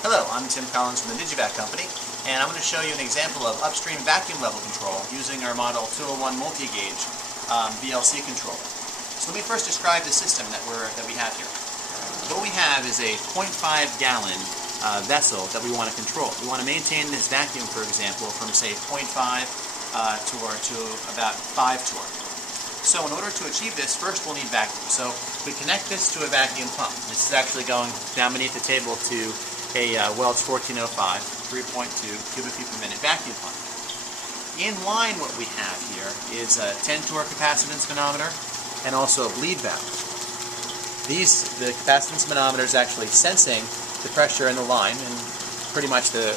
Hello, I'm Tim Collins from the Digivac Company, and I'm going to show you an example of upstream vacuum level control using our Model 201 multi-gauge VLC controller. So let me first describe the system that we have here. What we have is a 0.5 gallon vessel that we want to control. We want to maintain this vacuum, for example, from say 0.5 torr to about 5 torr. So in order to achieve this, first we'll need vacuum. So we connect this to a vacuum pump. This is actually going down beneath the table to a Welch 1405 3.2 cubic feet per minute vacuum pump. In line, what we have here is a 10 torr capacitance manometer and also a bleed valve. The capacitance manometer is actually sensing the pressure in the line and pretty much the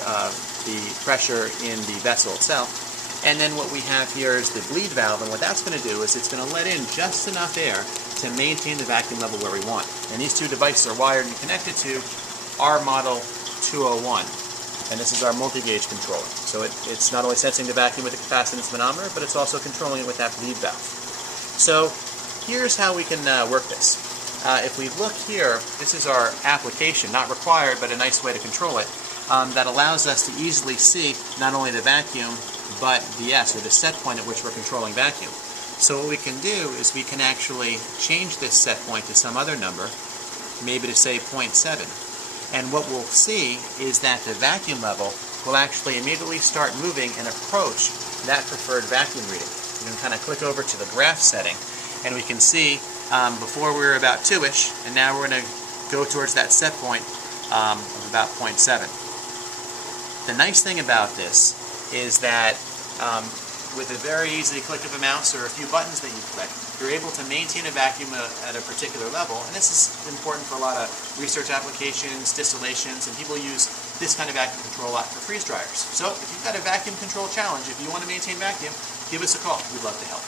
pressure in the vessel itself. And then what we have here is the bleed valve, and what that's going to do is it's going to let in just enough air to maintain the vacuum level where we want. And these two devices are wired and connected to our Model 201, and this is our multi-gauge controller. So it's not only sensing the vacuum with the capacitance manometer, but it's also controlling it with that bleed valve. So here's how we can work this. If we look here, this is our application, not required, but a nice way to control it, that allows us to easily see not only the vacuum, but the S, or the set point at which we're controlling vacuum. So what we can do is we can actually change this set point to some other number, maybe to say 0.7. And what we'll see is that the vacuum level will actually immediately start moving and approach that preferred vacuum reading. You can kind of click over to the graph setting, and we can see before we were about 2-ish, and now we're going to go towards that set point of about 0.7. The nice thing about this is that with a very easy click of a mouse or a few buttons that you click, you're able to maintain a vacuum at a particular level. And this is important for a lot of research applications, distillations, and people use this kind of vacuum control a lot for freeze dryers. So if you've got a vacuum control challenge, if you want to maintain vacuum, give us a call. We'd love to help.